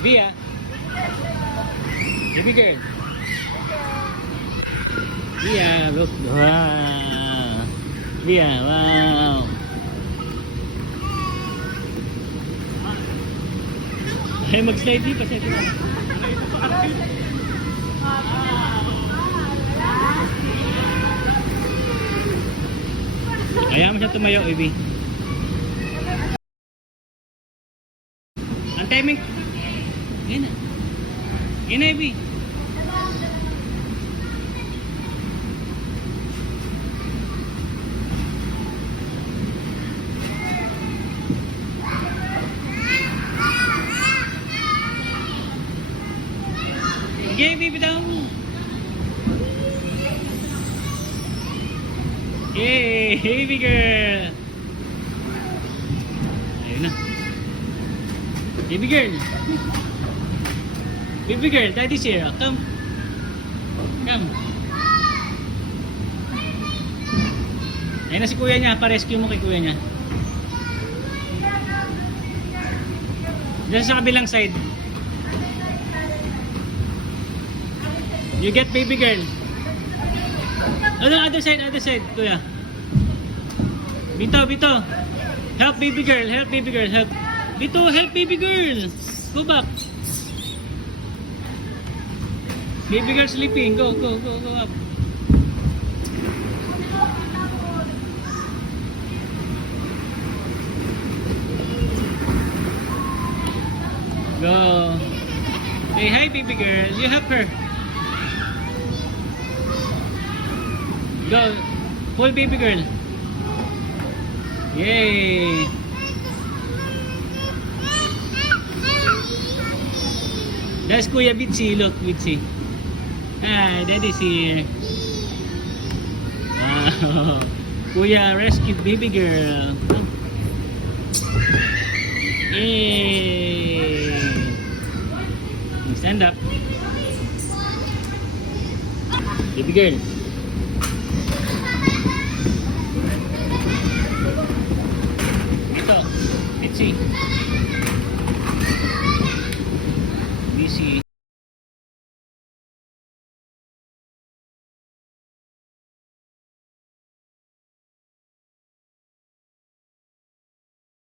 Via. Baby girl. Via, look. Wow. Via, wow. Ay, mag-slide dito kasi ito. Kaya mo siya tumayo, Ivy. Ang timing. Yan na. Yan na, Ivy. Sige, Ivy, bitaw. Yay, baby girl. Ayun na. Baby girl. Baby girl, daddy's here. Come. Come. Ayun na si kuya niya. Pa-rescue mo kay kuya niya. Diyan sa kabilang side. You get baby girl. Ano, other side, kuya. Bito. Help baby girl, help. Bito, help baby girl. Go back. Baby girl sleeping. Go up. Go. Say hi baby girl. You help her. Go. Pull baby girl. Yay. That's Kuya Bitsy. Look, Bitsy. Hi, Daddy's here. Wow. Kuya rescued baby girl. Yay. Stand up. Baby girl.